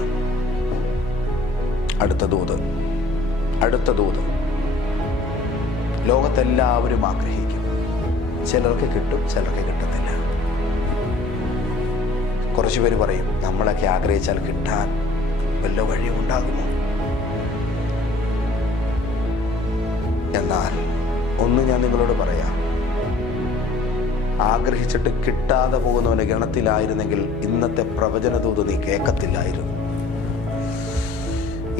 അടുത്ത ദൂത്. അടുത്ത ദൂത്. ലോകത്തെല്ലാവരും ആഗ്രഹിക്കും ചിലർക്ക് കിട്ടും ചിലർക്ക് കിട്ടത്തില്ല. കുറച്ചു പേര് പറയും നമ്മളൊക്കെ ആഗ്രഹിച്ചാൽ കിട്ടാൻ വല്ല വഴിയും ഉണ്ടാകുമോ? എന്നാൽ ഒന്ന് ഞാൻ നിങ്ങളോട് പറയാം. ആഗ്രഹിച്ചിട്ട് കിട്ടാതെ പോകുന്നവന്റെ ഗണത്തിലായിരുന്നെങ്കിൽ ഇന്നത്തെ പ്രവചനദൂത് നീ കേൾക്കത്തില്ലായിരുന്നു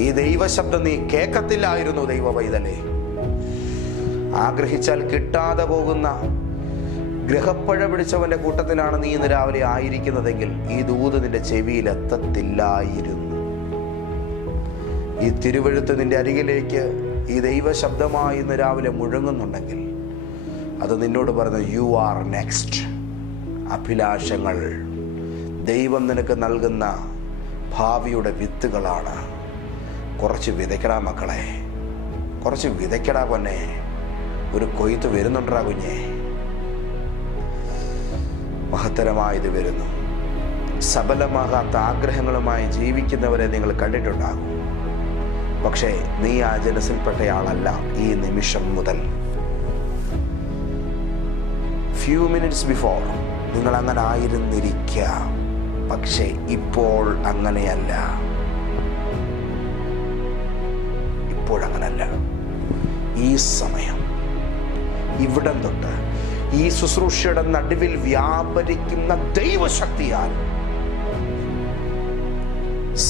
ഈ ദൈവശബ്ദം നീ കേൾക്കത്തില്ലായിരുന്നു ദൈവ പൈതലേ ആഗ്രഹിച്ചാൽ കിട്ടാതെ പോകുന്ന ഗ്രഹപ്പഴ പിടിച്ചവന്റെ കൂട്ടത്തിലാണ് നീ ഇന്ന് രാവിലെ ആയിരിക്കുന്നതെങ്കിൽ ഈ ദൂത് നിന്റെ ചെവിയിൽ എത്തത്തില്ലായിരുന്നു. ഈ തിരുവഴുത്ത് നിന്റെ അരികിലേക്ക് ഈ ദൈവശബ്ദമായി ഇന്ന് രാവിലെ മുഴങ്ങുന്നുണ്ടെങ്കിൽ അത് നിന്നോട് പറഞ്ഞ യു ആർ നെക്സ്റ്റ് അഭിലാഷങ്ങൾ. ദൈവം നിനക്ക് നൽകുന്ന ഭാവിയുടെ വിത്തുകളാണ്. കുറച്ച് വിതയ്ക്കടാ മക്കളെ. കുറച്ച് വിതയ്ക്കടാ പൊന്നെ. ഒരു കൊയ്ത്ത് വരുന്നുണ്ടാ കുഞ്ഞേ. മഹത്തരമായത് വരുന്നു. സബലമാകാത്ത ആഗ്രഹങ്ങളുമായി ജീവിക്കുന്നവരെ നിങ്ങൾ കണ്ടിട്ടുണ്ടാകും. പക്ഷേ നീ ആ ജനസിൽപ്പെട്ടയാളല്ല ഈ നിമിഷം മുതൽ. ഫ്യൂ മിനിറ്റ്സ് ബിഫോർ നിങ്ങൾ അങ്ങനെ ആയിരുന്നിരിക്കാം. പക്ഷേ ഇപ്പോൾ അങ്ങനെയല്ല. ഇപ്പോഴങ്ങനല്ല ഈ സമയം ഇവിടം തൊട്ട് ഈ ശുശ്രൂഷയുടെ നടുവിൽ വ്യാപരിക്കുന്ന ദൈവശക്തിയാൽ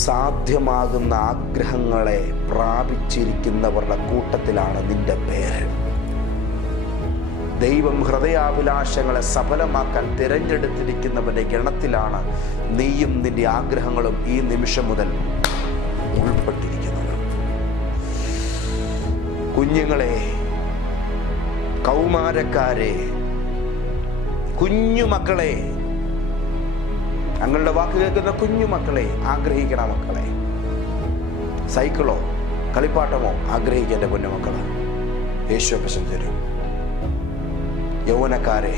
സാധ്യമാകുന്ന ആഗ്രഹങ്ങളെ പ്രാപിച്ചിരിക്കുന്നവരുടെ കൂട്ടത്തിലാണ് നിന്റെ പേര്. ദൈവം ഹൃദയാഭിലാഷങ്ങളെ സഫലമാക്കാൻ തിരഞ്ഞെടുത്തിരിക്കുന്നവന്റെ ഗണത്തിലാണ് നീയും നിന്റെ ആഗ്രഹങ്ങളും ഈ നിമിഷം മുതൽ ഉൾപ്പെട്ടിരിക്കുന്നത്. കുഞ്ഞുങ്ങളെ കൗമാരക്കാരെ കുഞ്ഞുമക്കളെ ഞങ്ങളുടെ വാക്ക് കേൾക്കുന്ന കുഞ്ഞു മക്കളെ ആഗ്രഹിക്കണ മക്കളെ. സൈക്കിളോ കളിപ്പാട്ടമോ ആഗ്രഹിക്കേണ്ട കുഞ്ഞുമക്കളെ യേശു തരും യൗവനക്കാരെ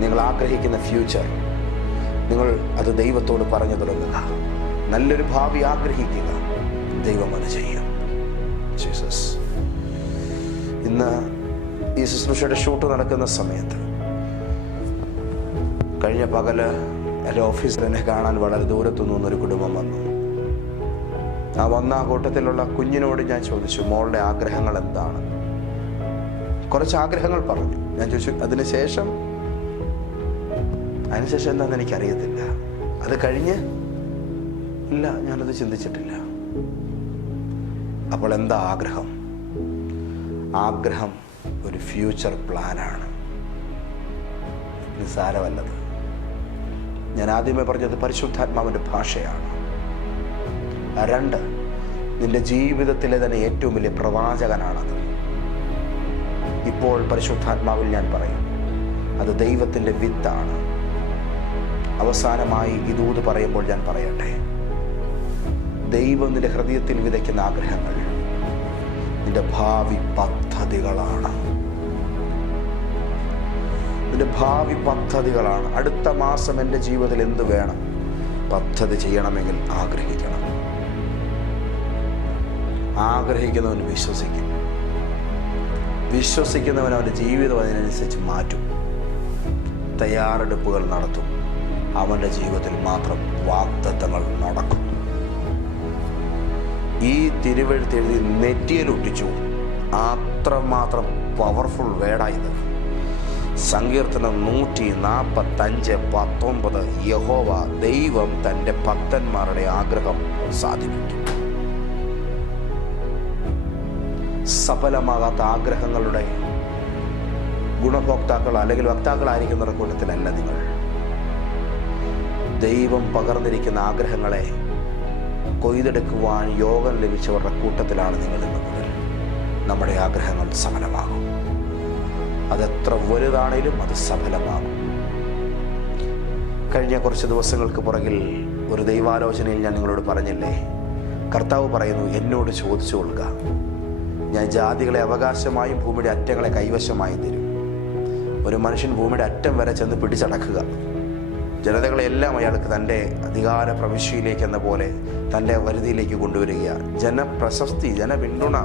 നിങ്ങൾ ആഗ്രഹിക്കുന്ന ഫ്യൂച്ചർ നിങ്ങൾ അത് ദൈവത്തോട് പറഞ്ഞു തുടങ്ങുക. നല്ലൊരു ഭാവി ആഗ്രഹിക്കുക. ദൈവം അത് ചെയ്യും. ജീസസ് ഇന്ന് ഈ ശുശ്രൂഷയുടെ ഷൂട്ട് നടക്കുന്ന സമയത്ത് കഴിഞ്ഞ പകൽ എന്റെ ഓഫീസിൽ കാണാൻ വളരെ ദൂരത്തു നിന്നൊരു കുടുംബം വന്നു. ആ വന്ന കൂട്ടത്തിലുള്ള കുഞ്ഞിനോട് ഞാൻ ചോദിച്ചു മോളുടെ ആഗ്രഹങ്ങൾ എന്താണ്? കുറച്ച് ആഗ്രഹങ്ങൾ പറഞ്ഞു. ഞാൻ ചോദിച്ചു അതിനുശേഷം അതിനുശേഷം എന്താണെന്ന് എനിക്കറിയത്തില്ല. അത് കഴിഞ്ഞ്? ഇല്ല ഞാനത് ചിന്തിച്ചിട്ടില്ല. അപ്പോൾ എന്താ ആഗ്രഹം? ആഗ്രഹം ഒരു ഫ്യൂച്ചർ പ്ലാനാണ് നിസ്സാരമല്ലത്. ഞാൻ ആദ്യമേ പറഞ്ഞത് പരിശുദ്ധാത്മാവിന്റെ ഭാഷയാണ്. രണ്ട് നിന്റെ ജീവിതത്തിലെ തന്നെ ഏറ്റവും വലിയ പ്രവാചകനാണത്. ഇപ്പോൾ പരിശുദ്ധാത്മാവിൽ ഞാൻ പറയും അത് ദൈവത്തിന്റെ വിത്താണ്. അവസാനമായി ഇതൂത് പറയുമ്പോൾ ഞാൻ പറയട്ടെ ദൈവം നിന്റെ ഹൃദയത്തിൽ വിതയ്ക്കുന്ന ആഗ്രഹങ്ങൾ നിന്റെ ഭാവി പദ്ധതികളാണ്. നിന്റെ ഭാവി പദ്ധതികളാണ്. അടുത്ത മാസം എന്റെ ജീവിതത്തിൽ എന്ത് വേണം? പദ്ധതി ചെയ്യണമെങ്കിൽ ആഗ്രഹിക്കണം. ആഗ്രഹിക്കുന്നവൻ വിശ്വസിക്കും. വിശ്വസിക്കുന്നവൻ അവന്റെ ജീവിതം അതിനനുസരിച്ച് മാറ്റും. തയ്യാറെടുപ്പുകൾ നടത്തും. അവന്റെ ജീവിതത്തിൽ മാത്രം വാഗ്ദത്തങ്ങൾ നടക്കും. ഈ തിരുവഴുത്തെഴുതി നെറ്റിയിൽ ഒട്ടിച്ചു. അത്രമാത്രം പവർഫുൾ വേടായത് സങ്കീർത്തനം നൂറ്റി നാൽപ്പത്തഞ്ച് പത്തൊമ്പത് യഹോവ ദൈവം തന്റെ ഭക്തന്മാരുടെ ആഗ്രഹം സാധിപ്പിക്കും. സഫലമാകാത്ത ആഗ്രഹങ്ങളുടെ ഗുണഭോക്താക്കൾ അല്ലെങ്കിൽ വക്താക്കളായിരിക്കുന്നവരുടെ കൂട്ടത്തിലല്ല നിങ്ങൾ. ദൈവം പകർന്നിരിക്കുന്ന ആഗ്രഹങ്ങളെ കൊയ്തെടുക്കുവാൻ യോഗം ലഭിച്ചവരുടെ കൂട്ടത്തിലാണ് നിങ്ങൾ ഇന്ന് മുതൽ. നമ്മുടെ ആഗ്രഹങ്ങൾ സഫലമാകും. അതെത്ര വലുതാണേലും അത് സഫലമാകും. കഴിഞ്ഞ കുറച്ച് ദിവസങ്ങൾക്ക് പുറകിൽ ഒരു ദൈവാലോചനയിൽ ഞാൻ നിങ്ങളോട് പറഞ്ഞില്ലേ? കർത്താവ് പറയുന്നു എന്നോട് ചോദിച്ചു കൊള്ളുക. ഞാൻ ജാതികളെ അവകാശമായും ഭൂമിയുടെ അറ്റങ്ങളെ കൈവശമായും തരും. ഒരു മനുഷ്യൻ ഭൂമിയുടെ അറ്റം വരെ ചെന്ന് പിടിച്ചടക്കുക. ജനതകളെല്ലാം അയാൾക്ക് തന്റെ അധികാര പ്രവിശ്യയിലേക്ക് എന്ന പോലെ തന്റെ വരുതിയിലേക്ക് കൊണ്ടുവരിക ജനപ്രശസ്തി ജനപിന്തുണ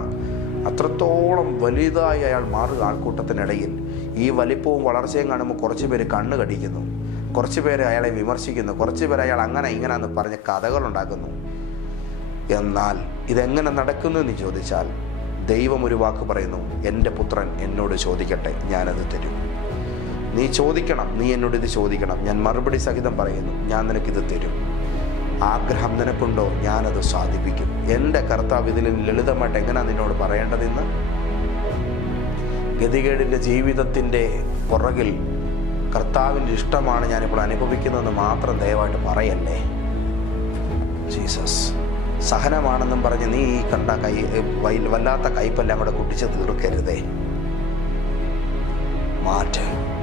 അത്രത്തോളം വലുതായി അയാൾ മാറുക ആൾക്കൂട്ടത്തിനിടയിൽ ഈ വലിപ്പവും വളർച്ചയും കാണുമ്പോൾ കുറച്ച് പേര് കണ്ണ് കടിക്കുന്നു. കുറച്ച് പേര് അയാളെ വിമർശിക്കുന്നു. കുറച്ച് പേര് അയാൾ അങ്ങനെ ഇങ്ങനെയെന്ന് പറഞ്ഞ് കഥകളുണ്ടാക്കുന്നു. എന്നാൽ ഇതെങ്ങനെ നടക്കുന്നു എന്ന് ചോദിച്ചാൽ ദൈവം ഒരു വാക്ക് പറയുന്നു എന്റെ പുത്രൻ എന്നോട് ചോദിക്കട്ടെ ഞാനത് തരും. നീ ചോദിക്കണം നീ എന്നോട് ഇത് ചോദിക്കണം. ഞാൻ മറുപടി സഹിതം പറയുന്നു ഞാൻ നിനക്കിത് തരും. ആഗ്രഹം നിനക്കുണ്ടോ? ഞാനത് സാധിപ്പിക്കും. എന്റെ കർത്താവ് ഇതിൽ ലളിതമായിട്ട് എങ്ങനെയാണ് നിന്നോട് പറയേണ്ടതെന്ന്? ഗതികേടിന്റെ ജീവിതത്തിന്റെ പുറകിൽ കർത്താവിന്റെ ഇഷ്ടമാണ് ഞാനിപ്പോൾ അനുഭവിക്കുന്നതെന്ന് മാത്രം ദയവായിട്ട് പറയല്ലേ? ജീസസ് സഹനമാണെന്നും പറഞ്ഞ് നീ ഈ കണ്ട കൈ വല്ലാത്ത കയ്പെല്ലാം കൂടെ കുട്ടിച്ച് തീർക്കരുതേ? മാറ്റ്.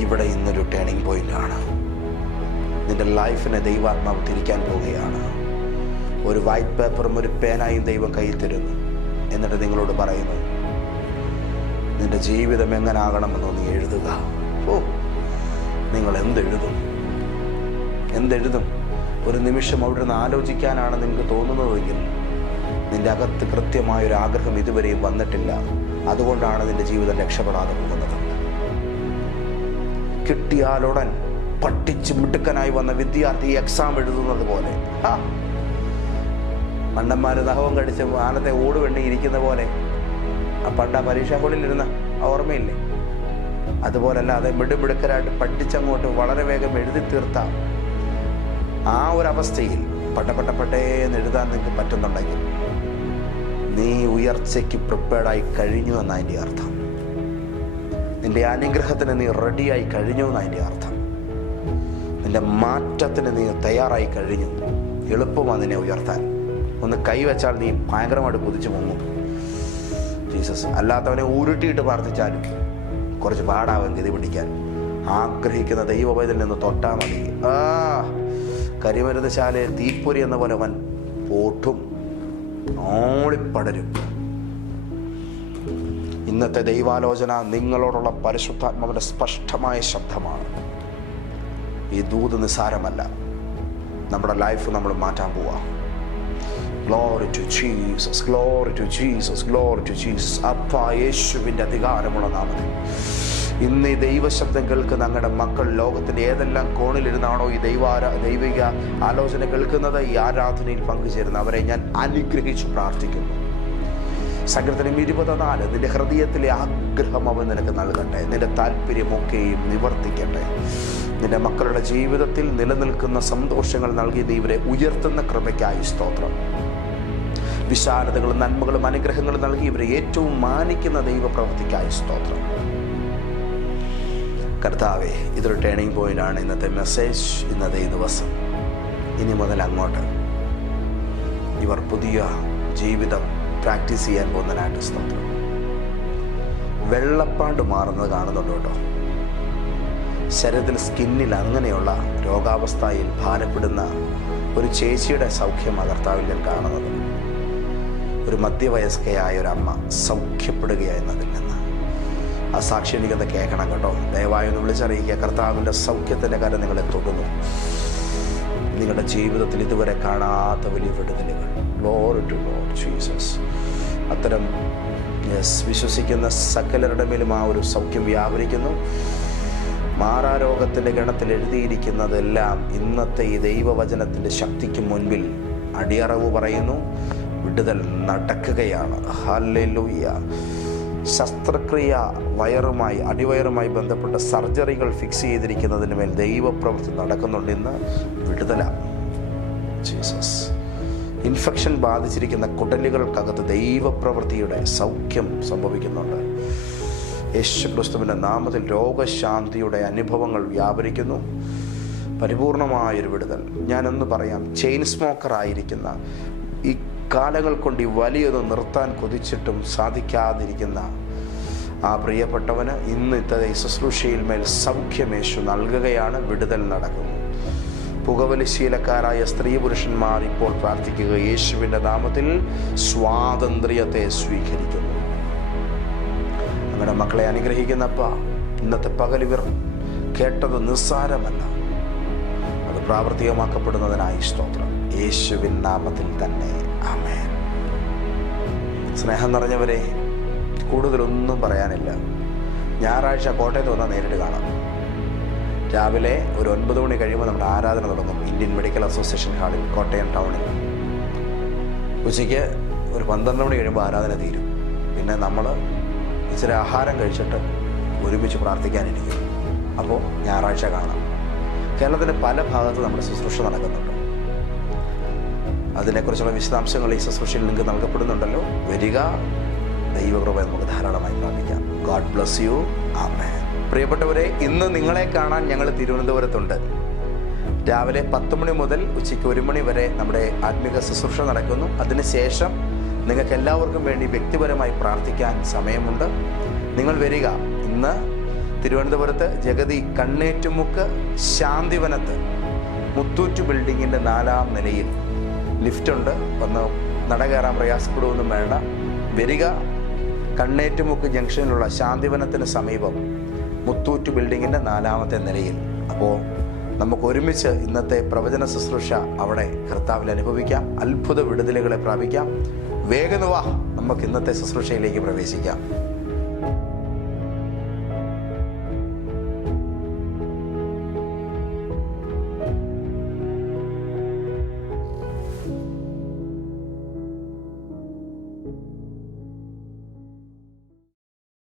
ഇവിടെ ഇന്നൊരു ടേണിംഗ് പോയിന്റ് ആണ്. നിന്റെ ലൈഫിനെ ദൈവാത്മാവ് തിരിക്കാൻ പോവുകയാണ്. ഒരു വൈറ്റ് പേപ്പറും ഒരു പേനായും ദൈവം കയ്യിൽ തരുന്നു. എന്നിട്ട് നിങ്ങളോട് പറയുന്നു നിന്റെ ജീവിതം എങ്ങനാകണമെന്ന് നീ എഴുതുക. ഓ നിങ്ങൾ എന്തെഴുതും? എന്തെഴുതും? ഒരു നിമിഷം അവിടെ നിന്ന് ആലോചിക്കാനാണ് നിങ്ങൾക്ക് തോന്നുന്നതെങ്കിൽ നിന്റെ അകത്ത് കൃത്യമായൊരു ആഗ്രഹം ഇതുവരെയും വന്നിട്ടില്ല. അതുകൊണ്ടാണ് നിന്റെ ജീവിതം രക്ഷപ്പെടാതെ പോകുന്നത്. കിട്ടിയാലുടൻ പഠിച്ച് മിടുക്കനായി വന്ന വിദ്യാർത്ഥി എക്സാം എഴുതുന്നത് പോലെ. മണ്ണന്മാർ നഖവും കടിച്ച് ആനത്തെ ഓടുവെണ്ണി ഇരിക്കുന്ന പോലെ. ആ പണ്ട് പരീക്ഷാ ഹോളിലിരുന്ന ഓർമ്മയില്ലേ? അതുപോലല്ലാതെ മിടുമിടുക്കരായിട്ട് പഠിച്ചങ്ങോട്ട് വളരെ വേഗം എഴുതി തീർത്ത ആ ഒരു അവസ്ഥയിൽ പട്ടപ്പെട്ടപ്പെട്ടേന്ന് എഴുതാൻ നിങ്ങൾക്ക് പറ്റുന്നുണ്ടെങ്കിൽ നീ ഉയർച്ചയ്ക്ക് പ്രിപ്പയർഡായി കഴിഞ്ഞു എന്നതിന്റെ അർത്ഥം. നിന്റെ അനുഗ്രഹത്തിന് നീ റെഡിയായി കഴിഞ്ഞു എന്നതിന്റെ അർത്ഥം. നിന്റെ മാറ്റത്തിന് നീ തയ്യാറായി കഴിഞ്ഞു. എളുപ്പമാണ് നിന്നെ ഉയർത്താൻ. ഒന്ന് കൈവച്ചാൽ നീ ഭയങ്കരമായിട്ട് കുതിച്ചു പോകും ജീസസ് അല്ലാത്തവനെ ഉരുട്ടിയിട്ട് പ്രാർത്ഥിച്ചാലും കുറച്ച് പാടാവും ഗതി പിടിക്കാൻ. ആഗ്രഹിക്കുന്ന ദൈവവൈതിൽ നിന്ന് തൊട്ടാൽ മതി. ആ കരിമരുന്ന് ശാലയിൽ തീപ്പൊരി എന്ന പോലെ അവൻ പോട്ടും ഓളിപ്പടരും. ഇന്നത്തെ ദൈവാലോചന നിങ്ങളോടുള്ള പരിശുദ്ധാത്മാവിന്റെ സ്പഷ്ടമായ ശബ്ദമാണ്. ഈ ദൂത് നിസ്സാരമല്ല. നമ്മുടെ ലൈഫ് നമ്മൾ മാറ്റാൻ പോവാ. Glory to Jesus glory to Jesus glory to Jesus അപ്പ യേശുവിന്റെ അധികാരമുള്ള നാമത്തിൽ. ഇന്ന് ഈ ദൈവശബ്ദം കേൾക്കുന്ന ഞങ്ങളുടെ മക്കൾ ലോകത്തിന്റെ ഏതെല്ലാം കോണിലിരുന്നാണോ ഈ ദൈവാര ദൈവിക ആലോചന കേൾക്കുന്നത്? ഈ ആരാധനയിൽ പങ്കുചേരുന്ന അവരെ ഞാൻ അനുഗ്രഹിച്ചു പ്രാർത്ഥിക്കുന്നു. സങ്കീർത്തനം ഇരുപത് നാല്. നിന്റെ ഹൃദയത്തിലെ ആഗ്രഹം അവൻ നിനക്ക് നൽകട്ടെ. നിന്റെ താല്പര്യമൊക്കെയും നിവർത്തിക്കട്ടെ. നിന്റെ മക്കളുടെ ജീവിതത്തിൽ നിലനിൽക്കുന്ന സന്തോഷങ്ങൾ നൽകി നീ ഇവരെ ഉയർത്തുന്ന കൃപയ്ക്കായി സ്തോത്രം. വിശാലതകളും നന്മകളും അനുഗ്രഹങ്ങളും നൽകി ഇവരെ ഏറ്റവും മാനിക്കുന്ന ദൈവപ്രവൃത്തിക്കായി സ്തോത്രം. കർത്താവെ ഇതൊരു ടേണിംഗ് പോയിന്റാണ് ഇന്നത്തെ മെസ്സേജ് ഇന്നത്തെ ഈ ദിവസം. ഇനി മുതൽ അങ്ങോട്ട്. ഇവർ പുതിയ ജീവിതം പ്രാക്ടീസ് ചെയ്യാൻ പോകുന്ന പോകുന്നതിനായിട്ട് സ്തോത്രം. വെള്ളപ്പാണ്ട് മാറുന്നത് കാണുന്നുണ്ട് കേട്ടോ. ശരീരത്തിൽ സ്കിന്നിൽ അങ്ങനെയുള്ള രോഗാവസ്ഥയിൽ ഭാരപ്പെടുന്ന ഒരു ചേച്ചിയുടെ സൗഖ്യം കർത്താവിൽ ഞാൻ കാണുന്നത്. ഒരു മധ്യവയസ്കയായ ഒരു അമ്മ സൗഖ്യപ്പെടുകയായിരുന്നതിൽ നിന്ന്. ആ സാക്ഷി എനിക്കത് കേൾക്കണം കേട്ടോ. ദയവായി ഒന്ന് വിളിച്ചറിയിക്കുക. കർത്താവിന്റെ സൗഖ്യത്തിന്റെ കാര്യം നിങ്ങളെ തൊടുന്നു. നിങ്ങളുടെ ജീവിതത്തിൽ ഇതുവരെ കാണാത്ത വലിയ വിടുതലുകൾ. ലോഡ് ടു ലോഡ് ജീസസ് അത്തരം വിശ്വസിക്കുന്ന സകലരുടെ മേലും ആ ഒരു സൗഖ്യം വ്യാപരിക്കുന്നു. മാറാരോഗത്തിന്റെ ഗണത്തിൽ എഴുതിയിരിക്കുന്നതെല്ലാം ഇന്നത്തെ ഈ ദൈവവചനത്തിന്റെ ശക്തിക്ക് മുൻപിൽ അടിയറവ് പറയുന്നു. വിടുതൽ നടക്കുകയാണ്. ഹല്ലൂയ്യ ശസ്ത്രക്രിയ വയറുമായി അടിവയറുമായി ബന്ധപ്പെട്ട സർജറികൾ ഫിക്സ് ചെയ്തിരിക്കുന്നതിന് മേൽ ദൈവപ്രവൃത്തി നടക്കുന്നുണ്ട്. ഇന്ന് വിടുതല. ജീസസ് ഇൻഫെക്ഷൻ ബാധിച്ചിരിക്കുന്ന കുടലുകൾക്കകത്ത് ദൈവപ്രവൃത്തിയുടെ സൗഖ്യം സംഭവിക്കുന്നുണ്ട്. യേശു ക്രിസ്തുവിന്റെ നാമത്തിൽ രോഗശാന്തിയുടെ അനുഭവങ്ങൾ വ്യാപരിക്കുന്നു. പരിപൂർണമായൊരു വിടുതൽ. ഞാനൊന്ന് പറയാം ചെയിൻ സ്മോക്കർ ആയിരിക്കുന്ന ഈ കാലങ്ങൾ കൊണ്ട് ഈ വലിയത് നിർത്താൻ കൊതിച്ചിട്ടും സാധിക്കാതിരിക്കുന്ന ആ പ്രിയപ്പെട്ടവന് ഇന്ന് ഇത്തരം ശുശ്രൂഷയിൽ മേൽ സൗഖ്യമേശു നൽകുകയാണ്. വിടുതൽ നടക്കുന്നു. പുകവലി ശീലക്കാരായ സ്ത്രീ പുരുഷന്മാർ ഇപ്പോൾ പ്രാർത്ഥിക്കുക. യേശുവിന്റെ നാമത്തിൽ സ്വാതന്ത്ര്യത്തെ സ്വീകരിക്കുന്നു. നമ്മുടെ മക്കളെ അനുഗ്രഹിക്കുന്നപ്പ ഇന്നത്തെ പകലിവർ കേട്ടത് നിസ്സാരമല്ല. അത് പ്രാവർത്തികമാക്കപ്പെടുന്നതിനായി സ്തോത്രം. യേശുവിൻ നാമത്തിൽ തന്നെ. ആമേൻ. സ്നേഹം നിറഞ്ഞവരെ കൂടുതലൊന്നും പറയാനില്ല. ഞായറാഴ്ച കോട്ടയത്ത് വന്നാൽ നേരിട്ട് കാണാം. രാവിലെ ഒരു ഒൻപത് മണി കഴിയുമ്പോൾ നമ്മുടെ ആരാധന തുടങ്ങും. ഇന്ത്യൻ മെഡിക്കൽ അസോസിയേഷൻ ഹാളിൽ കോട്ടയം ടൗണിൽ. ഉച്ചയ്ക്ക് ഒരു പന്ത്രണ്ട് മണി കഴിയുമ്പോൾ ആരാധന തീരും. പിന്നെ നമ്മൾ ഇച്ചിരി ആഹാരം കഴിച്ചിട്ട് ഒരുമിച്ച് പ്രാർത്ഥിക്കാനിരിക്കും. അപ്പോൾ ഞായറാഴ്ച കാണാം. കേരളത്തിന്റെ പല ഭാഗത്ത് നമ്മുടെ ശുശ്രൂഷ നടക്കുന്നുണ്ട്. അതിനെക്കുറിച്ചുള്ള വിശദാംശങ്ങൾ ഈ ശുശ്രൂഷയിൽ നിങ്ങൾക്ക് നൽകപ്പെടുന്നുണ്ടല്ലോ. വരിക. ദൈവകൃപ നമുക്ക് ധാരാളമായി പ്രാപിക്കാം. God bless you. ആമേ പ്രിയപ്പെട്ടവരെ ഇന്ന് നിങ്ങളെ കാണാൻ ഞങ്ങൾ തിരുവനന്തപുരത്തുണ്ട്. രാവിലെ പത്ത് മണി മുതൽ ഉച്ചയ്ക്ക് ഒരു മണി വരെ നമ്മുടെ ആത്മീക ശുശ്രൂഷ നടക്കുന്നു. അതിനുശേഷം നിങ്ങൾക്ക് എല്ലാവർക്കും വേണ്ടി വ്യക്തിപരമായി പ്രാർത്ഥിക്കാൻ സമയമുണ്ട്. നിങ്ങൾ വരിക. ഇന്ന് തിരുവനന്തപുരത്ത് ജഗതി കണ്ണേറ്റുമുക്ക് ശാന്തിവനത്ത് മുത്തൂറ്റ് ബിൽഡിങ്ങിന്റെ നാലാം നിലയിൽ ലിഫ്റ്റുണ്ട് വന്ന് നട കയറാൻ പ്രയാസപ്പെടുകയൊന്നും വേണ്ട. വരിക. കണ്ണേറ്റുമുക്ക് ജംഗ്ഷനിലുള്ള ശാന്തിവനത്തിന് സമീപം മുത്തൂറ്റ് ബിൽഡിങ്ങിന്റെ നാലാമത്തെ നിലയിൽ. അപ്പോൾ നമുക്ക് ഒരുമിച്ച് ഇന്നത്തെ പ്രവചന ശുശ്രൂഷ അവിടെ കർത്താവിൽ അനുഭവിക്കാം. അത്ഭുത വിടുതലുകളെ പ്രാപിക്കാം. വേഗം വാ നമുക്ക് ഇന്നത്തെ ശുശ്രൂഷയിലേക്ക് പ്രവേശിക്കാം.